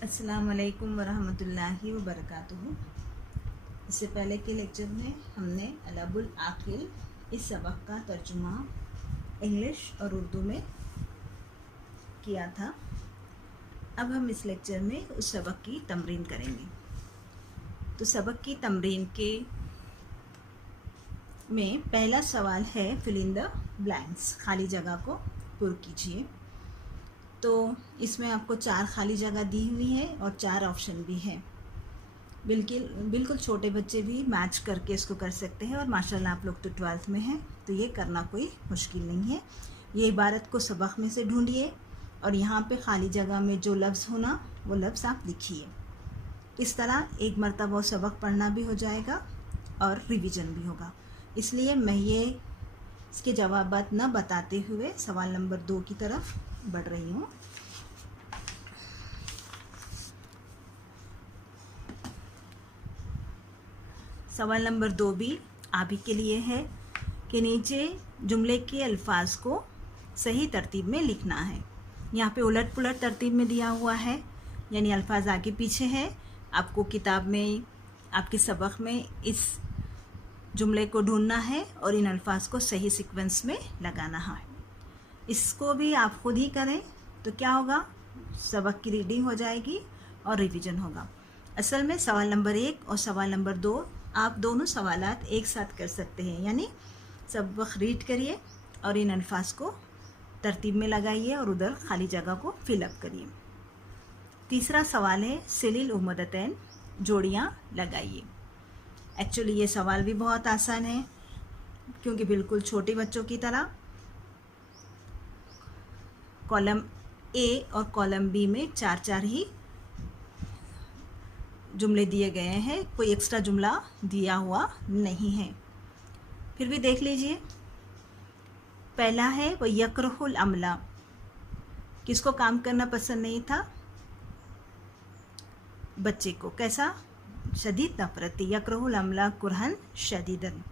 अस्सलाम वालेकुम वरहमतुल्लाहि वबरकातुहू। इससे पहले के लेक्चर में हमने अलबुल आकिल इस सबक का तर्जुमा इंग्लिश और उर्दू में किया था। अब हम इस लेक्चर में उस सबक की तमरीन करेंगे। तो सबक की तमरीन के में पहला सवाल है फिल इन द ब्लैंक्स, खाली जगह को पुर कीजिए। तो इसमें आपको 4 खाली जगह दी हुई है और 4 ऑप्शन भी हैं। बिल्कुल छोटे बच्चे भी मैच करके इसको कर सकते हैं और माशाल्लाह आप लोग तो 12th में हैं, तो ये करना कोई मुश्किल नहीं है। ये इबारत को सबक में से ढूंढिए और यहाँ पे खाली जगह में जो लफ्ज़ होना वो लफ्ज़ आप लिखिए। इस तरह एक मरतबा वो सबक पढ़ना भी हो जाएगा और रिवीजन भी होगा। इसलिए मैं ये इसके जवाबात न बताते हुए सवाल नंबर 2 की तरफ बढ़ रही हूँ। सवाल नंबर 2 भी आप ही के लिए है कि नीचे जुमले के अल्फाज को सही तरतीब में लिखना है। यहाँ पे उलट पुलट तरतीब में दिया हुआ है, यानी अल्फाज आगे पीछे है। आपको किताब में आपके सबक में इस जुमले को ढूंढना है और इन अल्फाज को सही सीक्वेंस में लगाना है। इसको भी आप खुद ही करें तो क्या होगा, सबक की रीडिंग हो जाएगी और रिवीजन होगा। असल में सवाल नंबर 1 और सवाल नंबर 2 आप दोनों सवालात एक साथ कर सकते हैं, यानी सबक रीड करिए और इन अल्फाज को तरतीब में लगाइए और उधर खाली जगह को फिलअप करिए। तीसरा सवाल है सिलिल उमदतैन, जोड़ियाँ लगाइए। एक्चुअली ये सवाल भी बहुत आसान है क्योंकि बिल्कुल छोटे बच्चों की तरह कॉलम ए और कॉलम बी में 4-4 ही जुमले दिए गए हैं, कोई एक्स्ट्रा जुमला दिया हुआ नहीं है। फिर भी देख लीजिए, पहला है वो यकरहुल अमला, किसको काम करना पसंद नहीं था, बच्चे को। कैसा, शदीद नफरत थी, यकरहुल अमला कुरहन शदीदन।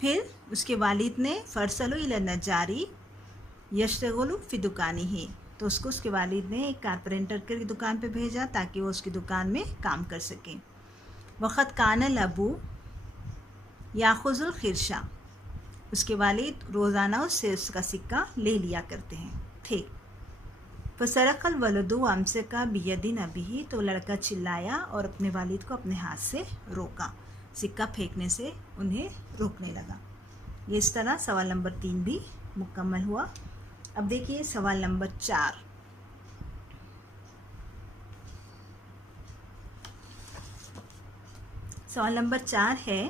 फिर उसके वालिद ने फरसलु इला नजारी यशतगुलु फी दुकानिही, तो उसको उसके वालिद ने एक कारपेंटर की दुकान पे भेजा ताकि वो उसकी दुकान में काम कर सके। वक़्त कानल अबू याखुजुल खिरशा, उसके वालिद रोज़ाना उससे उसका सिक्का ले लिया करते हैं थे। फसरकल वलदु हमसे का बियदिन अभी, तो लड़का चिल्लाया और अपने वालिद को अपने हाथ से रोका, सिक्का फेंकने से उन्हें रोकने लगा। ये इस तरह सवाल नंबर 3 भी मुकम्मल हुआ। अब देखिए सवाल नंबर 4। सवाल नंबर 4 है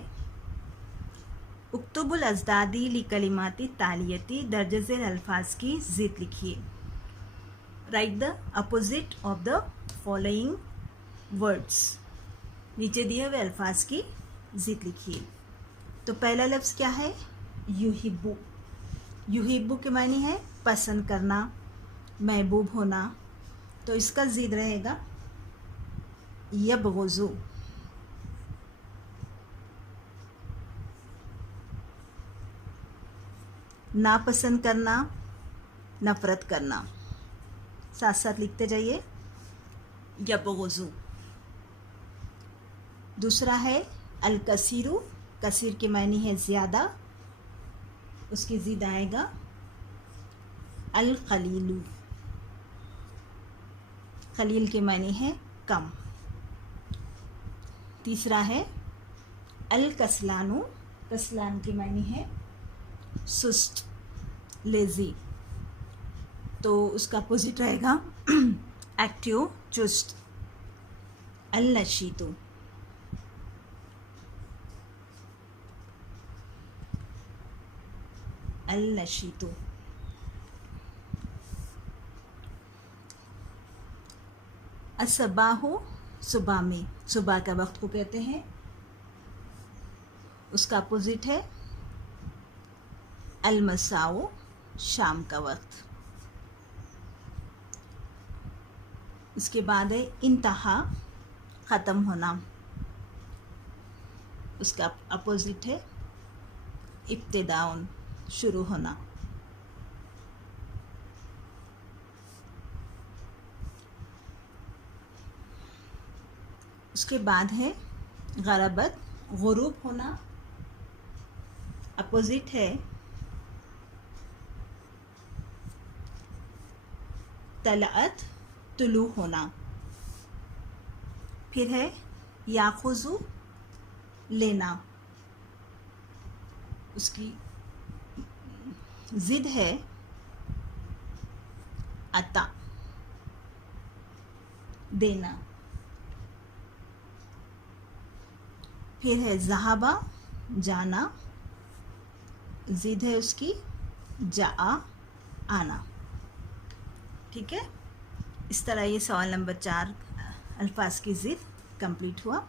उक्तुबुल अज़दादी ली कलिमाती तालियती, दर्ज झेल अल्फाज की ज़िद लिखिए। Right the opposite of the following words, नीचे दिए हुए अल्फाज की ज़िद लिखिए। तो पहला लफ्ज़ क्या है, युहिब्बु। युहिब्बु के मानी है पसंद करना, महबूब होना, तो इसका ज़िद रहेगा यबग़ुज़ु। नापसंद करना, नफ़रत करना, साथ साथ लिखते जाइए, यबग़ुज़ु। दूसरा है अल-कसीरु, कसीर के मानी है ज़्यादा, उसकी ज़िद आएगा अल-क़लीलु। क़लील के मानी है कम। तीसरा है अल-कसलानु, कसलान के मानी है सुस्त, लेज़ी, तो उसका अपोजिट रहेगा एक्टिव, चुस्त। अल-नशीतु, अल-नशीतु। असबाहु, सुबह में, सुबह का वक्त को कहते हैं, उसका अपोजिट है अल-मसाउ, शाम का वक्त। उसके बाद है इंतहा, ख़त्म होना, उसका अपोजिट है इब्तिदाउन, शुरू होना। उसके बाद है गरबत, गुरूब होना, अपोजिट है तलअत, तुलू होना। फिर है याखुजु, लेना, उसकी जिद है अता, देना। फिर है ज़हाबा, जाना, जिद है उसकी जाआ, आना। ठीक है, इस तरह ये सवाल नंबर 4 अल्फाज की जिद कंप्लीट हुआ।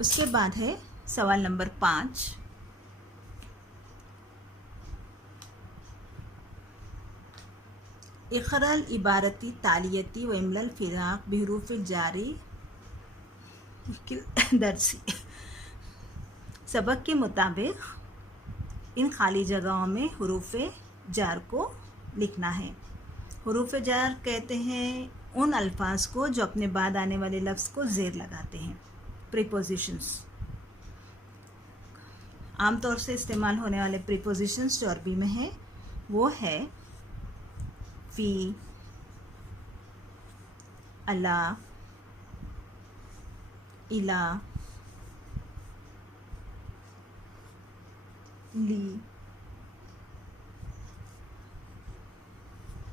उसके बाद है सवाल नंबर 5, इक़रल इबारती तालियती व इमलल फ़िराक़ बिहरूफ़ जारी दर्सी। सबक के मुताबिक इन खाली जगहों में हुरूफ़ जार को लिखना है। हुरूफ़ जार कहते हैं उन अल्फाज को जो अपने बाद आने वाले लफ्ज़ को ज़ेर लगाते हैं। प्रीपोजिशंस, आमतौर से इस्तेमाल होने वाले प्रीपोजिशंस जो अरबी में है वो है फ़ी, अला, इला, ली,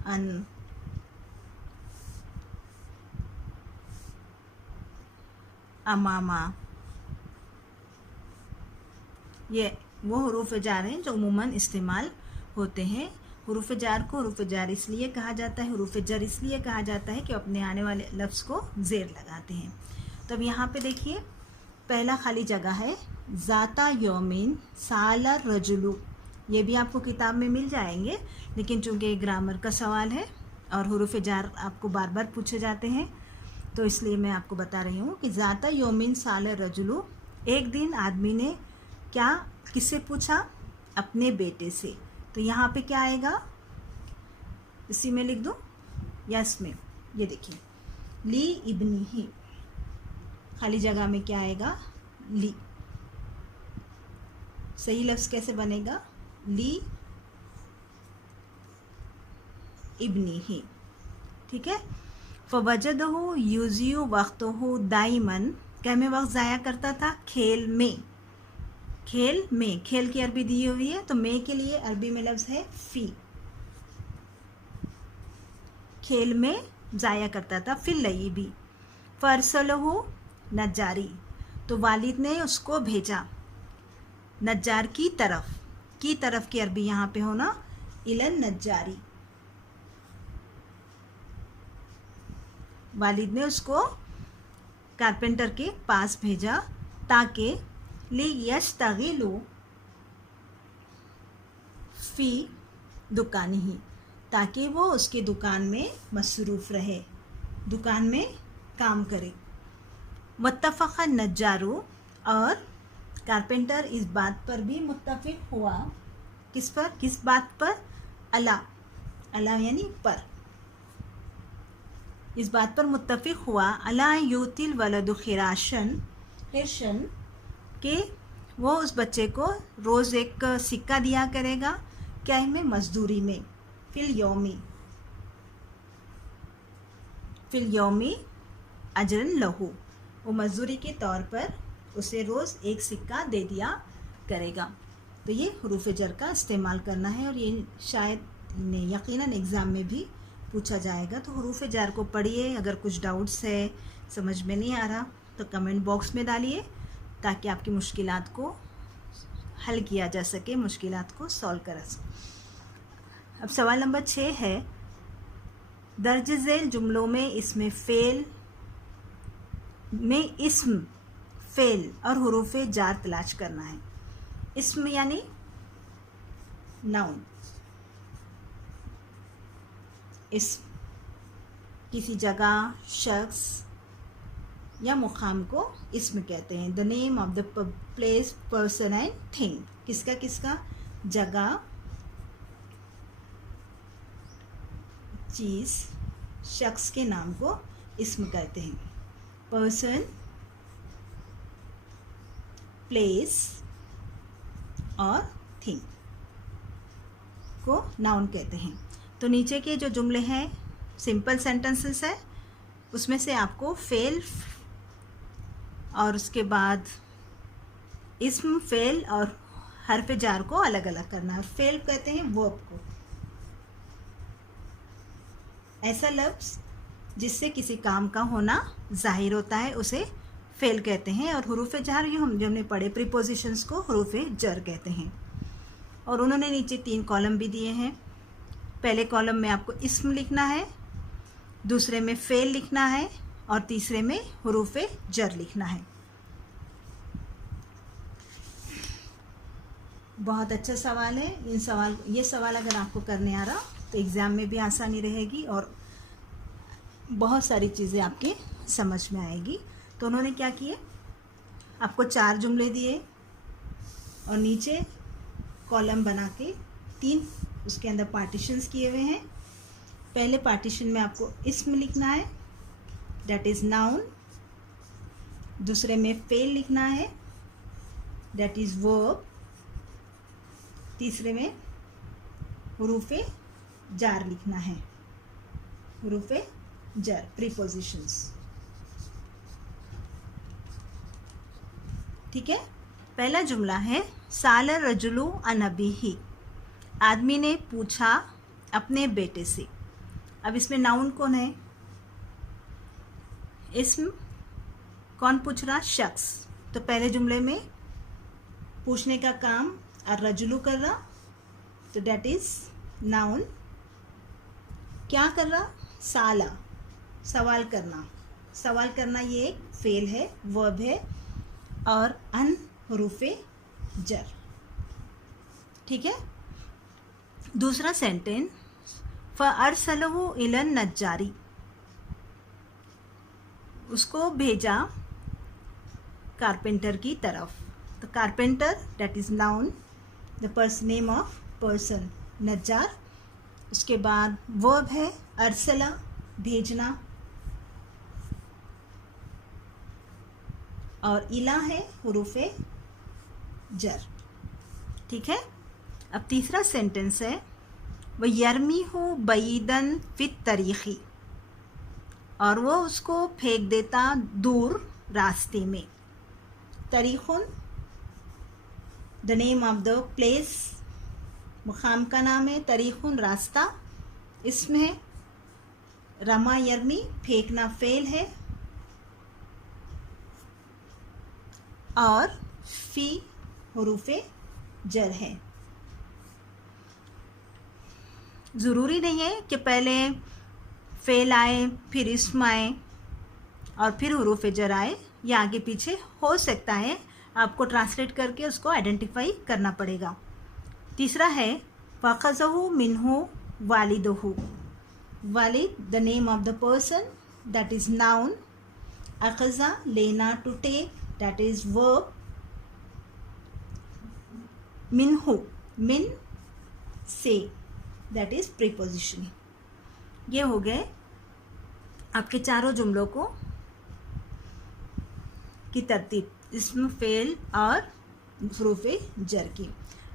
अन, अमामा। ये वो हुरूफ़ जार हैं जो उमूमन इस्तेमाल होते हैं। हुरूफ़ जार को हुरूफ़ जार इसलिए कहा जाता है, हुरूफ़ जर इसलिए कहा जाता है कि अपने आने वाले लफ्ज़ को ज़ेर लगाते हैं। तब यहाँ पे देखिए पहला खाली जगह है ज़ाता यौमिन साला रजुलु। ये भी आपको किताब में मिल जाएंगे, लेकिन चूँकि ग्रामर का सवाल है और हुरूफ़ जार आपको बार बार पूछे जाते हैं तो इसलिए मैं आपको बता रही हूँ कि ज़ाता यौमिन साला रजुलु, एक दिन आदमी ने क्या किससे पूछा? अपने बेटे से। तो यहाँ पे क्या आएगा, इसी में लिख दो या इसमें, ये देखिए ली इब्नी ही, खाली जगह में क्या आएगा? ली। सही लफ्ज़ कैसे बनेगा? ली इब्नी ही। ठीक है। फ़वजदहु यूज़ियु वक़्तहु दाइमन, क्या में वक्त ज़ाया करता था? खेल में। खेल में, खेल की अरबी दी हुई है तो में के लिए अरबी में लफ्ज़ है फ़ी। खेल में ज़ाया करता था। फिर लई भी फ़रसलहु नज्जारी, तो वालिद ने उसको भेजा नज्जार की तरफ। की तरफ की अरबी यहाँ पे होना इलन नज्जारी। वालिद ने उसको कारपेंटर के पास भेजा ताकि लियश्तगिलु फ़ी दुकानिही, ताकि वो उसकी दुकान में मसरूफ़ रहे, दुकान में काम करे। मुत्तफ़क़ नज्जारू, और कारपेंटर इस बात पर भी मुत्तफ़िक़ हुआ, किस पर? किस बात पर? अला, अला यानी पर, इस बात पर मुत्तफ़िक़ हुआ अला यूतिल वलदु खिराशन हिरशन, कि वो उस बच्चे को रोज़ एक सिक्का दिया करेगा, क्या में? मज़दूरी में। फिल यौमी अजरन लहू, वो मज़दूरी के तौर पर उसे रोज़ एक सिक्का दे दिया करेगा। तो ये हुरूफ़ जर का इस्तेमाल करना है और ये शायद यकीनन एग्ज़ाम में भी पूछा जाएगा। तो हुरूफ़ जर को पढ़िए, अगर कुछ डाउट्स है, समझ में नहीं आ रहा तो कमेंट बॉक्स में डालिए ताकि आपकी मुश्किलात को हल किया जा सके, मुश्किलात को सॉल्व करा सके। अब सवाल नंबर 6 है, दर्ज झेल जुमलों में इसमें इस्म फ़ेल और हुरूफ़ जार तलाश करना है। इस्म यानी नाउन, इस्म किसी जगह, शख्स या मुकाम को इस्म कहते हैं। The name of the place, person and thing, किसका किसका? जगह, चीज़, शख्स के नाम को इस्म कहते हैं। पर्सन प्लेस और थिंग को नाउन कहते हैं। तो नीचे के जो जुमले हैं सिंपल सेंटेंसेस है, उसमें से आपको फेल और उसके बाद इस्म, फेल और हर्फ जार को अलग अलग करना है। फेल कहते हैं वर्ब को, ऐसा लफ्ज़ जिससे किसी काम का होना जाहिर होता है उसे फेल कहते हैं। और हुरूफ जार जो हमने पढ़े प्रीपोजिशंस को हुरूफ जर कहते हैं। और उन्होंने नीचे 3 कॉलम भी दिए हैं। पहले कॉलम में आपको इस्म लिखना है, दूसरे में फेल लिखना है और तीसरे में हुरूफ जर लिखना है। बहुत अच्छा सवाल है। ये सवाल अगर आपको करने आ रहा तो एग्ज़ाम में भी आसानी रहेगी और बहुत सारी चीज़ें आपके समझ में आएगी। तो उन्होंने क्या किए, आपको 4 जुमले दिए और नीचे कॉलम बना के 3 उसके अंदर पार्टीशंस किए हुए हैं। पहले पार्टीशन में आपको इस्म लिखना है, दैट इज़ नाउन। दूसरे में फेल लिखना है, दैट इज़ वर्ब। तीसरे में हुरूफे जार लिखना है, हुरूफे जार प्रीपोजिशंस। ठीक है। पहला जुमला है साल रजुलु अन अबीही, आदमी ने पूछा अपने बेटे से। अब इसमें नाउन कौन है, इस्म कौन पूछ रहा, शख्स। तो पहले जुमले में पूछने का काम रजुलु कर रहा, तो डेट इज नाउन। क्या कर रहा, साला, सवाल करना। सवाल करना ये एक फेल है, वर्ब है। और अन हुरूफे जर। ठीक है। दूसरा सेंटेंस फ़अरसलहु इलन नज्जारी, उसको भेजा कारपेंटर की तरफ। तो carpenter that is noun, the person, name of person नज्जार। उसके बाद वर्ब है अरसला, भेजना। और इला है हुरूफे जर। ठीक है। अब तीसरा सेंटेंस है वह यरमी हो बैदन फित तरीक़ी, और वो उसको फेंक देता दूर रास्ते में। तरीक़ुन the name of the place, मुकाम का नाम है। तरीक़ुन रास्ता, इसमें रमा यरमी फेंकना फेल है। और फी हुरूफे जर है। ज़रूरी नहीं है कि पहले फेल आए फिर इस्म आए और फिर हुरूफ जर आए, या आगे पीछे हो सकता है। आपको ट्रांसलेट करके उसको आइडेंटिफाई करना पड़ेगा। तीसरा है फ़अख़ज़हु मिन्हु वालिदुहु, वालिद the name of the person that is noun. अख़ज़ा लेना, to take, that is verb. मिन्हु, मिन से, दैट इज़ प्रीपोजिशन। ये हो गए आपके चारों जुमलों को की तरतीब, इस्म, फेल और हुरूफे जर की।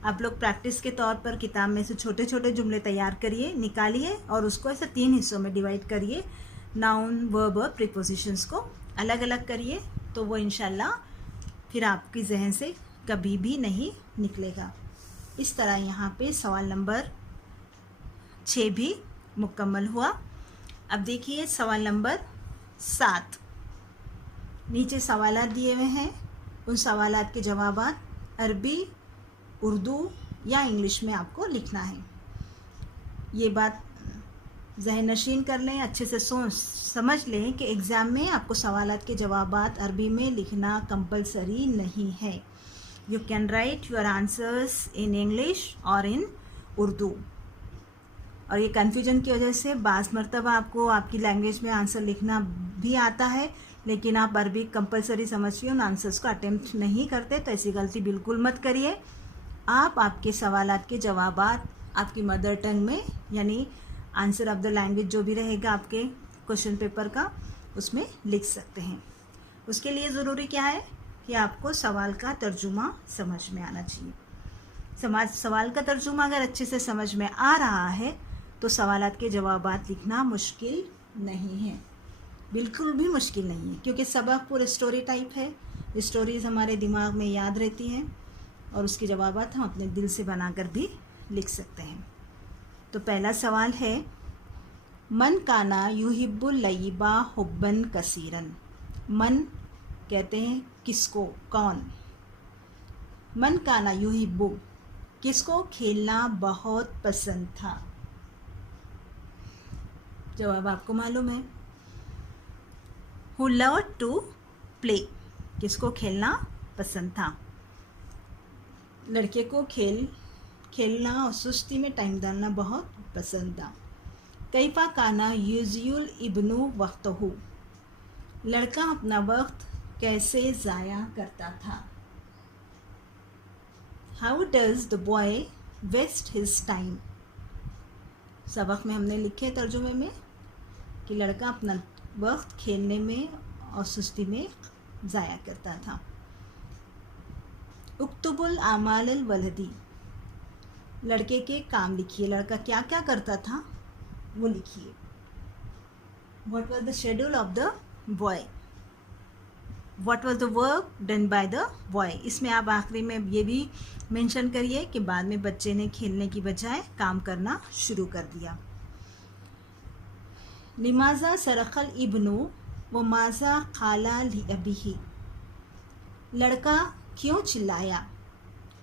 आप लोग प्रैक्टिस के तौर पर किताब में से छोटे छोटे जुमले तैयार करिए, निकालिए और उसको ऐसे 3 हिस्सों में डिवाइड करिए। नाउन, वर्ब और प्रीपोजिशंस को अलग अलग करिए, तो वो इंशाल्लाह फिर आपकी जहन से कभी भी नहीं निकलेगा। इस तरह यहाँ पे सवाल नंबर 6 भी मुकम्मल हुआ। अब देखिए सवाल नंबर 7। नीचे सवालात दिए हुए हैं, उन सवालात के जवाबात अरबी, उर्दू या इंग्लिश में आपको लिखना है। ये बात ज़हन नशीन कर लें, अच्छे से समझ लें कि एग्ज़ाम में आपको सवालात के जवाबात अरबी में लिखना कंपलसरी नहीं है। You can write your answers in English और इन उर्दू। और ये कन्फ्यूजन की वजह से बाज़ मरतबा आपको आपकी लैंग्वेज में आंसर लिखना भी आता है, लेकिन आप अरबी कंपलसरी समझिए उन आंसर्स को अटेम्प्ट नहीं करते। तो ऐसी गलती बिल्कुल मत करिए। आप आपके सवालात के जवाबात आपकी मदर टंग में, यानी आंसर ऑफ द लैंग्वेज जो भी रहेगा आपके क्वेश्चन पेपर का, उसमें लिख सकते हैं। उसके लिए ज़रूरी क्या है, कि आपको सवाल का तर्जुमा समझ में आना चाहिए। सवाल का तर्जुमा अगर अच्छे से समझ में आ रहा है तो सवालात के जवाबात लिखना मुश्किल नहीं है, बिल्कुल भी मुश्किल नहीं है, क्योंकि सबक पूरे स्टोरी टाइप है। स्टोरीज़ हमारे दिमाग में याद रहती हैं और उसके जवाबात हम अपने दिल से बनाकर भी लिख सकते हैं। तो पहला सवाल है, मन काना युहिब्बुल लईबा हुब्बन कसीरन। मन कहते हैं किसको, कौन। मन काना युहिब्बु, किसको खेलना बहुत पसंद था। जवाब आपको मालूम है, Who loved to play, किसको खेलना पसंद था। लड़के को खेलना और सुस्ती में टाइम डालना बहुत पसंद था। कैफा काना युज़ियुल इब्नु वक्तहु, लड़का अपना वक्त कैसे ज़ाया करता था। How does the boy waste his time, सबक में हमने लिखे तर्जुमे में कि लड़का अपना वक्त खेलने में और सुस्ती में ज़ाया करता था। उक्तुबुल आमाल वलदी, लड़के के काम लिखिए, लड़का क्या क्या करता था वो लिखिए। What was the schedule of the boy, what was the work done by the boy. इसमें आप आखिरी में ये भी मेंशन करिए कि बाद में बच्चे ने खेलने की बजाय काम करना शुरू कर दिया। लिमाजा सरखल इब्नु व माजा खाला लिअबिही, लड़का क्यों चिल्लाया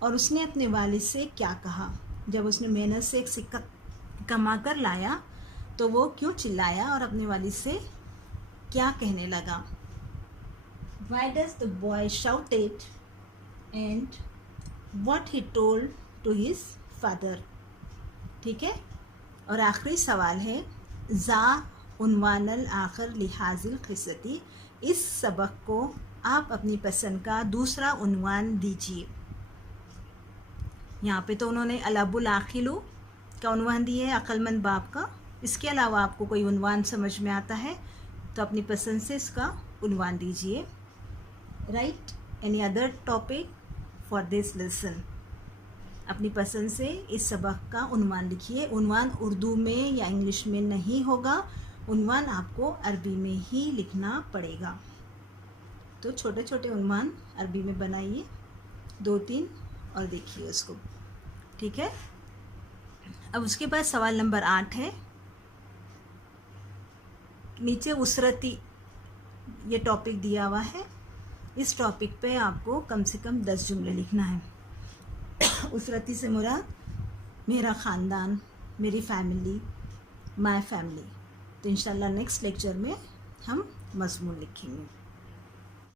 और उसने अपने वालिद से क्या कहा। जब उसने मेहनत से एक सिक्का कमा कर लाया तो वो क्यों चिल्लाया और अपने वालिद से क्या कहने लगा। Why does the boy shouted and what he told to his father। ठीक है, और आखिरी सवाल है, ज़ा उन्वानल आखिर लिहाजिल क़िस्सती, इस सबक को आप अपनी पसंद का दूसरा उन्वान दीजिए। यहाँ पे तो उन्होंने अलाबुल आखिलू का उन्वान दिया है, अक्लमंद बाप का। इसके अलावा आपको कोई उन्वान समझ में आता है तो अपनी पसंद से इसका उन्वान दीजिए। Right any other topic for this lesson, अपनी पसंद से इस सबक का उन्वान लिखिए। उन्वान उर्दू में या इंग्लिश में नहीं होगा, उन्वान आपको अरबी में ही लिखना पड़ेगा। तो छोटे छोटे उन्वान अरबी में बनाइए 2-3 और देखिए उसको। ठीक है, अब उसके बाद सवाल नंबर 8 है, नीचे उसरती ये टॉपिक दिया हुआ है, इस टॉपिक पे आपको कम से कम 10 जुमले लिखना है। उसरती से मुराद मेरा ख़ानदान, मेरी फैमिली, माय फैमिली। तो इंशाल्लाह नेक्स्ट लेक्चर में हम मज़मून लिखेंगे।